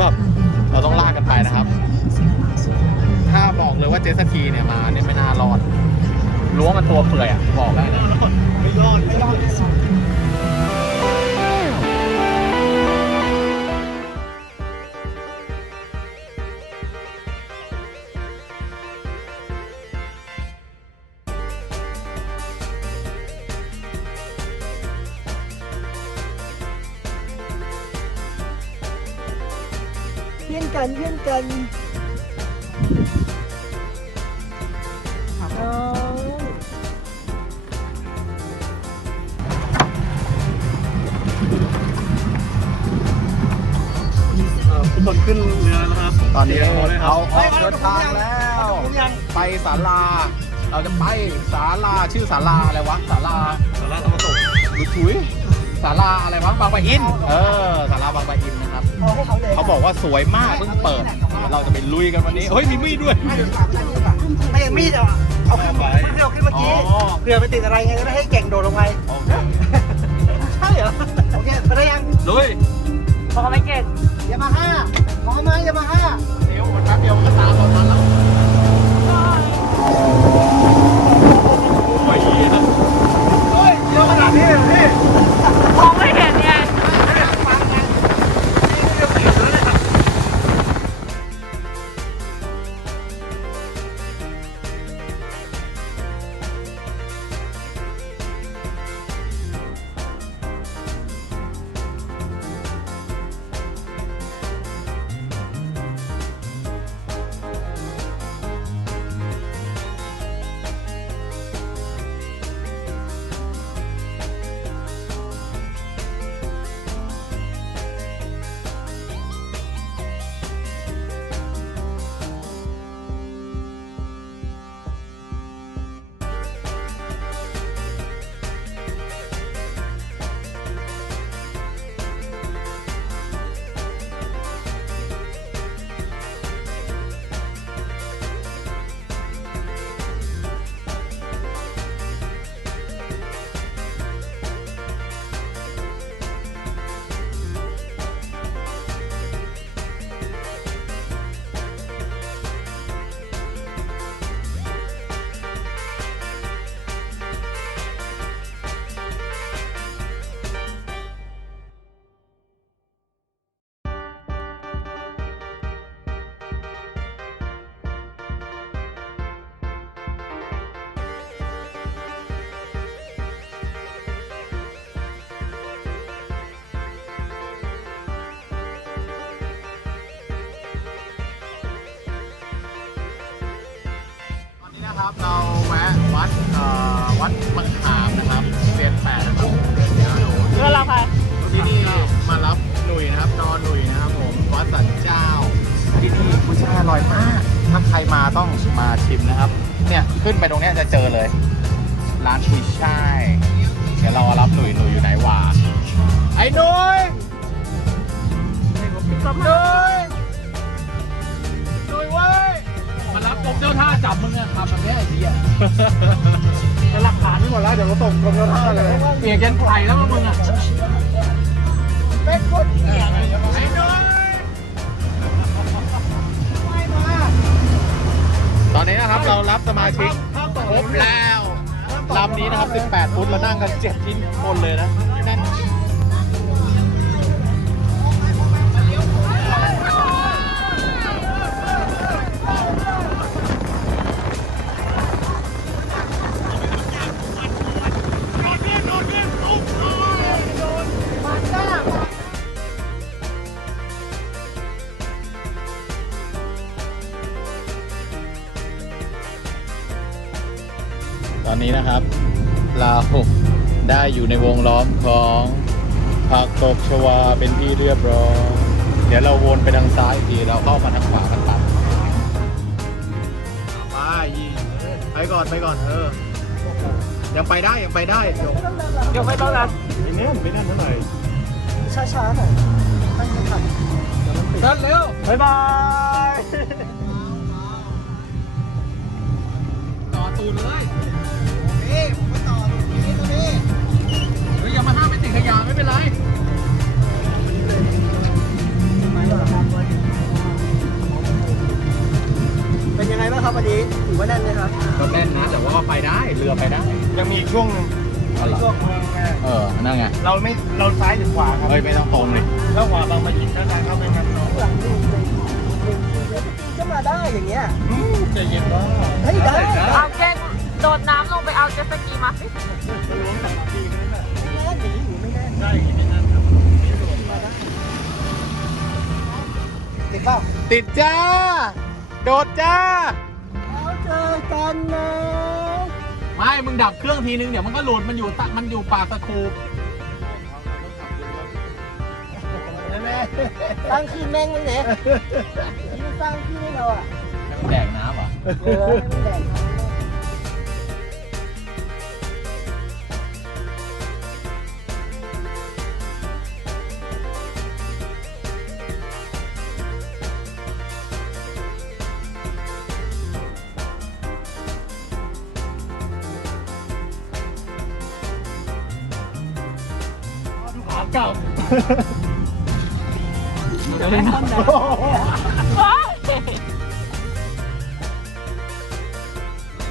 แบบเราต้องลากกันไปนะครับ ถ้าบอกเลยว่าเจสกีเนี่ยมาเนี่ยไม่น่ารอดล้วงมันตัวเปื่อยอะบอกได้เลยไม่รอดไม่รอด นกันเพื่อนกันเอาทุกคนขึ้นเรือแล้วนะครับตอนนี้เดี๋ยวเลยครับเขาออกเดินทางแล้วผมยังไปศาลา เราจะไปศาลาชื่อศาลาอะไรวะศาลาสาระธรรมตกดูถุย ศาลาอะไรวะบางปะอิน เออศาลาบางปะอินนะครับเอาให้เขาเลยเขาบอกว่าสวยมากเพิ่งเปิด เราจะไปลุยกันวันนี้ เฮ้ยมีมีดด้วย ไม่ยังมีดอะเอาขึ้นมาเอาขึ้นเมื่อกี้อ๋อเผื่อไปติดอะไรไงก็ได้ให้เก่งโดดลงไปโอเคใช่เหรอ โอเคไปได้ยัง ลุยพอไม่เก่งยามาฮ่าพอไหมยามาฮ่า นนี้นะครับ เราแวะวัดเอ่อวัดมะขามนะครับเซียนแปดนะครับเดี๋ยวหนูเรือเราค่ะที่นี่มารับหนุ่ยนะครับนอนหนุ่ยนะครับผมวัดสันเจ้าที่นี่กุ้ยช่ายอร่อยมากถ้าใครมาต้องมาชิมนะครับ เนี่ยขึ้นไปตรงเนี้ยจะเจอเลย ร้านกุ้ยช่ายเดี๋ยวเรารับหนุ่ยหนุ่ยอยู่ไหนวะไอ้หนุ่ยหนุ่ย มารับผมเจ้าท่าจับมึงอะครับแบบเนี้ยไอ้เหี้ยหลักฐานที่หมดแล้วเดี๋ยวเราส่งกรมเจ้าท่าเลยเปียกยันไข่แล้วมึงอะเป็นคนเหี้ยไอ้หนุ่ยไม่มาตอนนี้นะครับเรารับสมาชิกข้ามต่อครบแล้วลำนี้นะครับ 18 ฟุตเรานั่งกัน 7 ชิ้นคนเลยนะแน่น ตอนนี้นะครับ เราได้อยู่ในวงล้อมของผักตบชวาเป็นที่เรียบร้อย เดี๋ยวเราวนไปทางซ้ายอีกทีเราเข้ามาทางขวากันตัดไปยิงไปก่อนไปก่อนเออยังไปได้ยังไปได้เดี๋ยวเดี๋ยวไม่ต้องรับไม่แน่นไม่แน่นเท่าไหร่ช้าๆหน่อยตั้งใจขับเดินเร็วบ๊ายบายต่อตูนเลย เฮ้ยยามาห้าไม่ติดขยะไม่เป็นไรเป็นยังไงบ้างครับบดีถือว่าแน่นไหมครับแน่นนะแต่ว่าไปได้เรือไปได้ยังมีช่วงช่วงเมืงนะเออนั่นไงเราไม่เราซ้ายหรือขวาครับเฮ้ยไม่ต้องตรงเลยแล้วขวาบางปะยินด้านหลังเข้าไปทางโน้องหลังดูเลยก็มาได้อย่างเงี้ยอืมใจเย็นมากเฮ้ยได้ เอาแค่โดดน้ำลง เอาเจ็ตสกีมาสิล้วงแต่ละทีนั่นแหละไม่แน่นอย่างนี้หนูไม่แน่นได้อีกนิดนั่นครับติดเปล่าติดจ้า โดดจ้า แล้วเจอกันนะไม่ มึงดับเครื่องทีนึง เดี๋ยวมันก็หลุดมันอยู่ตะมันอยู่ปากตะคูสร้างคืนแม่งมันเนี่ยนี่มันสร้างคืนให้เราอะ แดกน้ำเหรอ เออให้มันแดงขากลับ ว้าย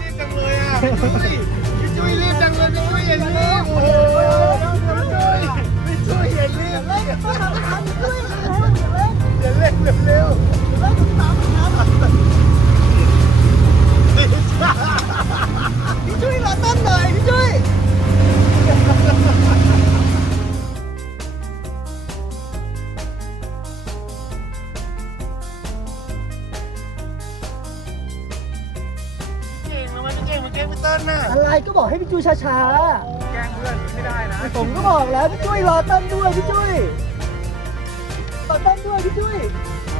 รีบจังเลยอะพี่จุ้ยรีบจังเลยพี่จุ้ยอย่ารีบโนะมันเก่งมันเก่งพี่เติ้ลน่ะอะไรก็บอกให้พี่จุ้ยช้าแกล้งเพื่อนไม่ได้นะๆ ผมก็บอกแล้วพี่จุ้ยรอต้นด้วยพี่จุ้ยรอต้นด้วยพี่จุ้ย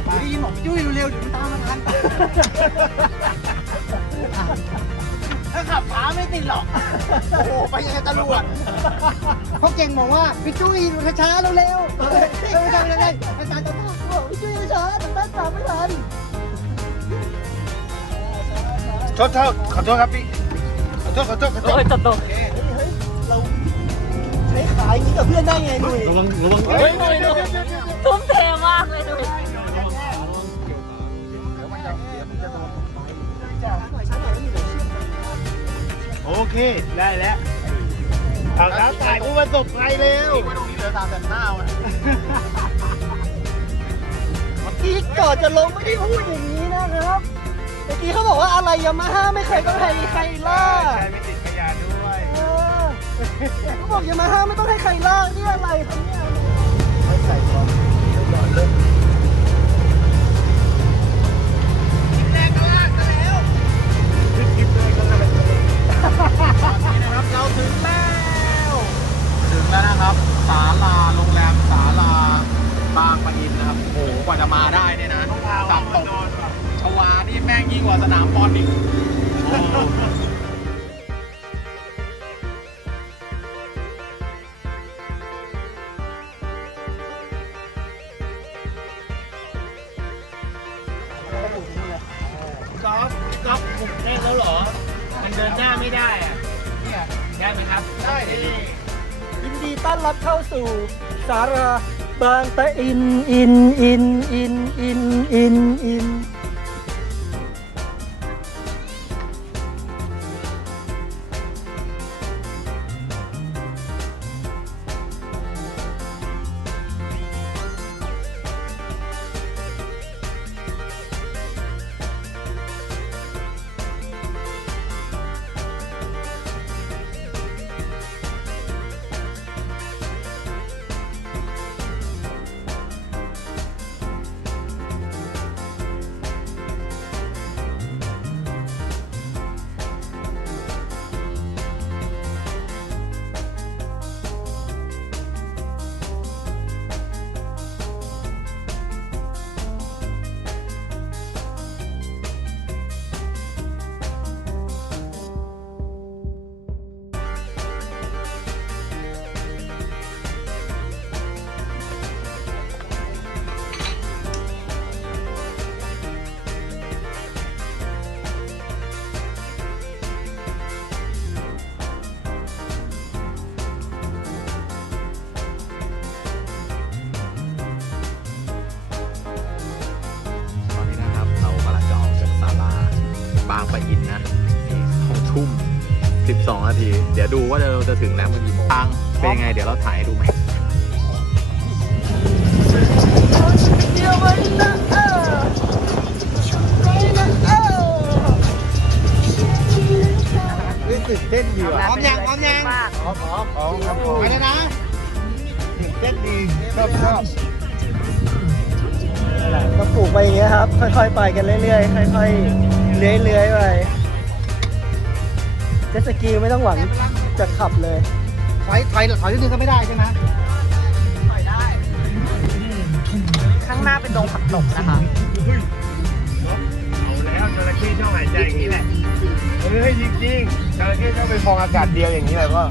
ได้ยินบอกพี่จุ้ยเร็วๆเดี๋ยวมันตามมาทันถ้าขับช้าไม่ติดหรอก โอ้โหไปยังไงตำรวจเขาเก่งบอกว่าพี่จุ้ยช้าๆเร็วๆเออไม่ใช่ไม่ใช่ไม่ใช่อาจารย์ตำรวจบอกพี่จุ้ยช้าๆแต่ต้นตามไม่ทันโทษโทษขอโทษครับพี่ ขอโทษขอโทษขอโทโอ้ษยจะตกเฮ้ยเราใช้ขาอย่างนี้กับเพื่อนได้ไงหนุ่ยระวังระวังเฮ้ยหนุ่ยหนุ่ยทุ่มเทมากเลยหนุ่ยโอเคได้แล้วทางน้ำตายผู้ประสบภัยเร็วไว้ตรงนี้เหลือตามแต่หน้าอะเมื่อกี้ก่อนจะลงไม่ได้พูดอย่างนี้นะครับ เมื่อกี้เขาบอกว่าอะไรยามาฮ่าไม่เคยต้องให้ใครล่าใช้ไม่ติดขยะด้วยเออเขาบอกยามาฮ่าไม่ต้องให้ใครล่านี่อะไรครับเนี่ยไม่ใส่ความเดี๋ยวหย่อนเลยนี่นะครับเรา อฟก๊อฟผมเล่นแล้วเหรอ มันเดินหน้าไม่ได้อะได้ไหมครับ ได้ดิยินดีต้อนรับเข้าสู่สาราบางปะอินอินอินอินอินอินอิน จะถึงแล้วเมื่อกี่โมงทางเป็นยังไงเดี๋ยวเราถ่ายให้ดูไหมตื่นเต้นอยู่พร้อมยังพร้อมยังมากพร้อมพร้อมพร้อมครับไปเลยนะตื่นเต้นดีชอบชอบก็ปลูกไปอย่างเงี้ยครับ ค่อยๆ ไปกันเรื่อยๆ ค่อยๆ เลื้อยๆ ไป เจ็ตสกีไม่ต้องหวัง จะขับเลย ถอย ถอย ถอยนิดนึงก็ไม่ได้ใช่ไหมถอยได้ ข้างหน้าเป็นดงผักตบนะคะเอาแล้วจระเข้ชอบหายใจอย่างนี้แหละ เฮ้ยจริงๆจระเข้ชอบไปฟองอากาศเดียวอย่างนี้แหละก็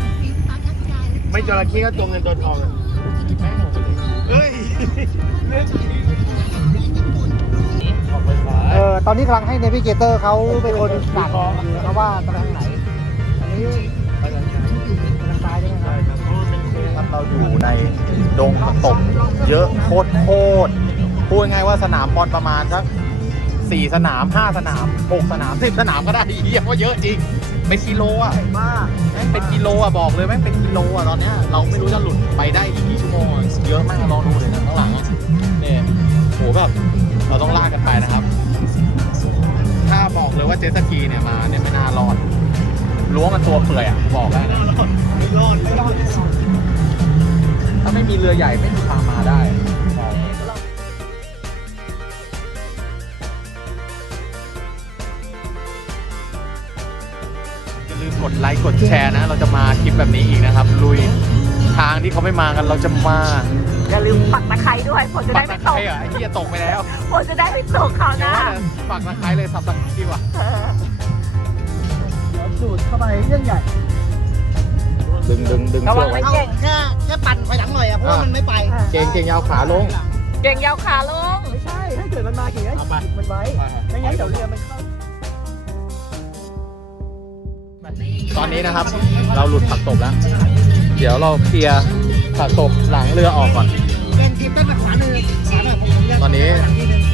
ไม่จระเข้ก็ตัวเงินตัวทองอะเฮ้ยออกไปขวาเออตอนนี้กำลังให้เนวิเกเตอร์เขาเป็นคนสั่งอยู่นะว่าจะไปทางไหนอันนี้ ครับครับเราอยู่ในดงผักตบเยอะโคตรโคตรพูดง่ายๆว่าสนามบอลประมาณสักสี่สนามห้าสนามหกสนามสิบสนามก็ได้เฮียว่าเยอะจริงเป็นกิโลอะมากแม่งเป็นกิโลอะบอกเลยแม่งเป็นกิโลอะตอนเนี้ยเราไม่รู้จะหลุดไปได้อีกกี่ชั่วโมงอะเยอะมากลองดูเลยนะข้างหลังอะเนี่ยโหแบบเราต้องลากกันไปนะครับ ถ้าบอกเลยว่าเจตสกีเนี่ยมาเนี่ยไม่น่ารอด ล้วงมันตัวเปื่อยอะบอกได้นะไม่รอดไม่รอดถ้าไม่มีเรือใหญ่ไม่มีทางมาได้อย่าลืมกดไลค์กดแชร์นะ เราจะมาคลิปแบบนี้อีกนะครับ ลุยทางที่เขาไม่มากันเราจะมาอย่าลืมปักตะไคร้ด้วยฝนจะปัได้กไม่ตะตไคร้กเหรอไอ้ที่จะตกไปแล้วฝนจะได้ไม่ตกคราวหเดี๋ยวน้าว่าแต่ปักตะไคร้เลยสับตะไคร้ดีกว่าเออแล้ว ดูดเข้าไปเรื่องใหญ่ดึงดึงดึงระเชืวัองกไว้นะเก่งแค่แค่ปั่นไปหลังหน่อยอะเพราะว่ามันไม่ไปเก่งเก่งยาวขาลง เก่งยาวขาลง ไม่ใช่ถ้าเกิดมันมาอย่างเงี้ยเอาไป หยิบมันไว้ไม่งั้นเดี๋ยวเรือมันเข้า ตอนนี้นะครับ เราหลุดผักตบแล้ว เดี๋ยวเราเคลียร์ผักตบหลังเรือออกก่อน เป็นทีมเต้นแบบขวามือขวาหน่อยผมผมยังตอนนี้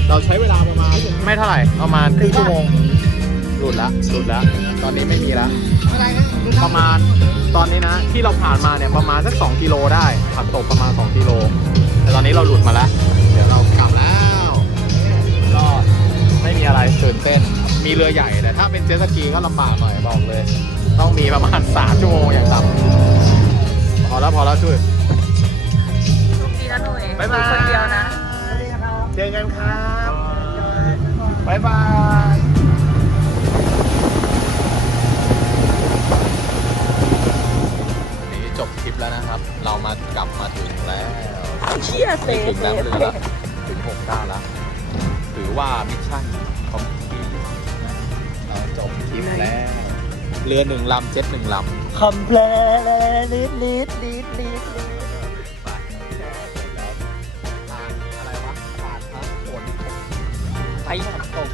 เราใช้เวลาประมาณไม่เท่าไหร่ประมาณครึ่งชั่วโมง หลุดละหลุดละตอนนี้ไม่มีละอะไรนะดูปน้ำระมาณตอนนี้นะ ที่เราผ่านมาเนี่ยประมาณสัก2กิโลได้ผักตบประมาณ2กิโลแต่ตอนนี้เราหลุดมาแล้ว เดี๋ยวเรากลับแล้วก็ไม่มีอะไรตื่นเต้น มีเรือใหญ่แต่ถ้าเป็นเจ็ตสกีก็ลำบากหน่อยบอกเลย ต้องมีประมาณ3ชั่วโมงอย่างต่ำพอแล้วพอแล้วช่วยโชคดีนะหนุ่ยบ๊ายบายคนเดียวนะเจอกันครับบ๊ายบาย แล้วนะครับ เรามากลับมาถึงแล้วเชี่ยเซถึงเซแล้วเซเรือละถึงหกด้านแล้วถือว่ามิชชั่นคอมพลีทนะเราจบคลิปแล้ว เรือหนึ่งลำเจ็ตหนึ่งลำคอมเพลนิดนิดนิดนิดนิดผ่านอะไรวะผ่านทั้งฝนไปตก